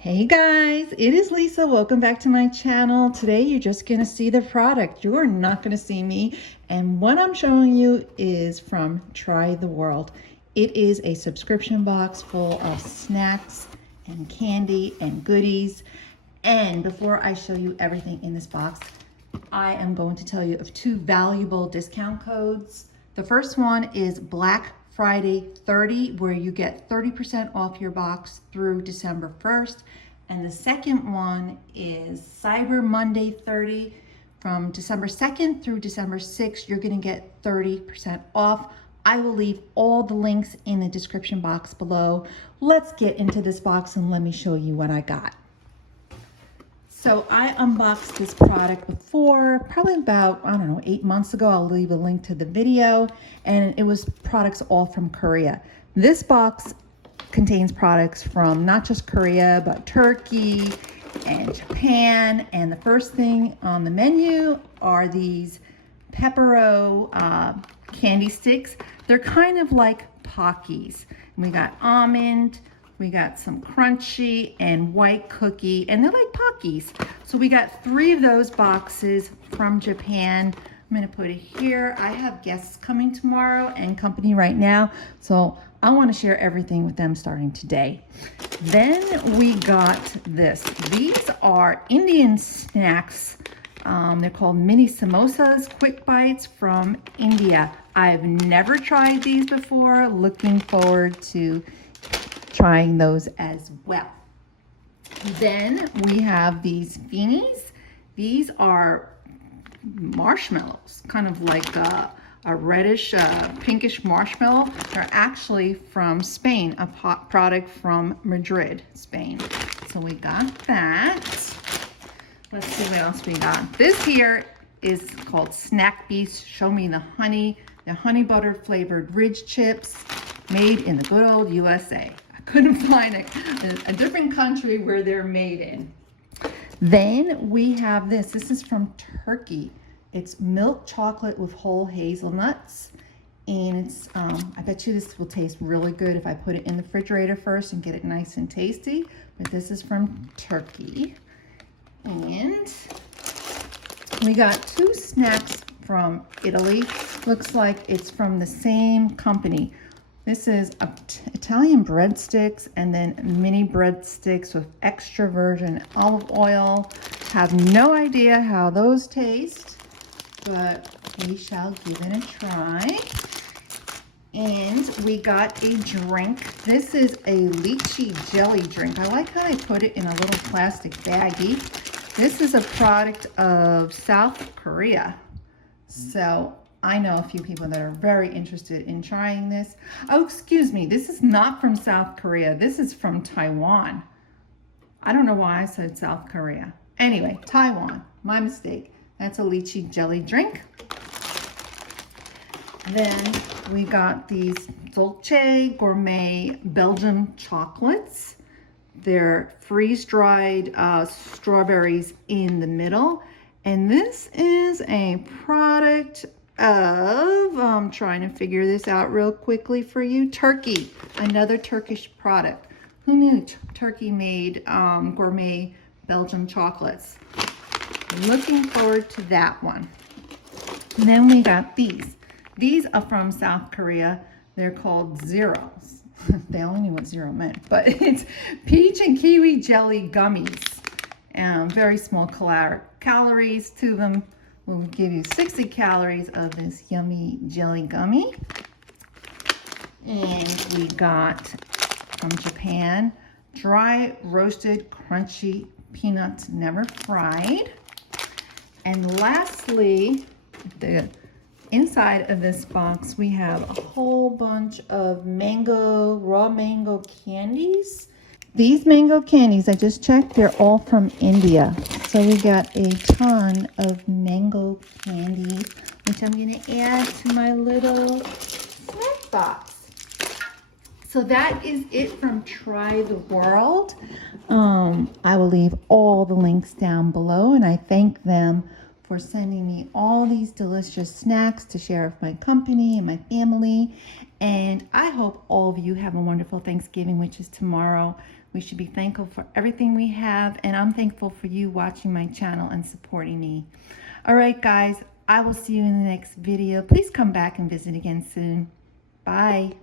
Hey guys, it is Lisa. Welcome back to my channel. Today you're just going to see the product. You're not going to see me. And what I'm showing you is from Try the World. It is a subscription box full of snacks and candy and goodies. And before I show you everything in this box, I am going to tell you of two valuable discount codes. The first one is Black Friday 30, where you get 30% off your box through December 1st. And the second one is Cyber Monday 30. From December 2nd through December 6th, you're gonna get 30% off. I will leave all the links in the description box below. Let's get into this box and let me show you what I got. So I unboxed this product before, probably about, 8 months ago. I'll leave a link to the video, and it was products all from Korea. This box contains products from not just Korea, but Turkey and Japan. And the first thing on the menu are these Pepero candy sticks. They're kind of like Pockies. And we got almond, we got some crunchy and white cookie, and they're like Pockies. So we got 3 of those boxes from Japan. I'm gonna put it here. I have guests coming tomorrow and company right now, so I wanna share everything with them starting today. Then we got this. These are Indian snacks. They're called mini samosas, quick bites from India. I've never tried these before. Looking forward to trying those as well. Then we have these beanies. These are marshmallows, kind of like a reddish, pinkish marshmallow. They're actually from Spain, a product from Madrid, Spain. So we got that. Let's see what else we got. This here is called Snack Beast. Show me the honey. The honey butter flavored Ridge chips made in the good old USA. Couldn't find a different country where they're made in. Then we have this. This is from Turkey. It's milk chocolate with whole hazelnuts. And it's, I bet you this will taste really good if I put it in the refrigerator first and get it nice and tasty. But this is from Turkey. And we got 2 snacks from Italy. Looks like it's from the same company. This is Italian breadsticks and then mini breadsticks with extra virgin olive oil. Have no idea how those taste, but we shall give it a try. And we got a drink. This is a lychee jelly drink. I like how they put it in a little plastic baggie. This is a product of South Korea. So I know a few people that are very interested in trying this. Oh, excuse me, this is not from South Korea. This is from Taiwan. I don't know why I said South Korea. Anyway, Taiwan, my mistake. That's a lychee jelly drink. Then we got these Dolce Gourmet Belgian chocolates. They're freeze-dried strawberries in the middle. And this is a product of, I'm trying to figure this out real quickly for you, Turkey, another Turkish product. Who knew Turkey made gourmet Belgian chocolates? Looking forward to that one. And then we got these. These are from South Korea. They're called Zeros. They only knew what zero meant, but it's peach and kiwi jelly gummies. Very small calories to them. Will give you 60 calories of this yummy jelly gummy. And we got from Japan, dry roasted crunchy peanuts never fried. And lastly, the inside of this box, we have a whole bunch of raw mango candies. These mango candies, I just checked, they're all from India. So we got a ton of mango candies, which I'm gonna add to my little snack box. So that is it from Try the World. I will leave all the links down below, and I thank them for sending me all these delicious snacks to share with my company and my family. And I hope all of you have a wonderful Thanksgiving, which is tomorrow. We should be thankful for everything we have, and I'm thankful for you watching my channel and supporting me. All right, guys, I will see you in the next video. Please come back and visit again soon. Bye.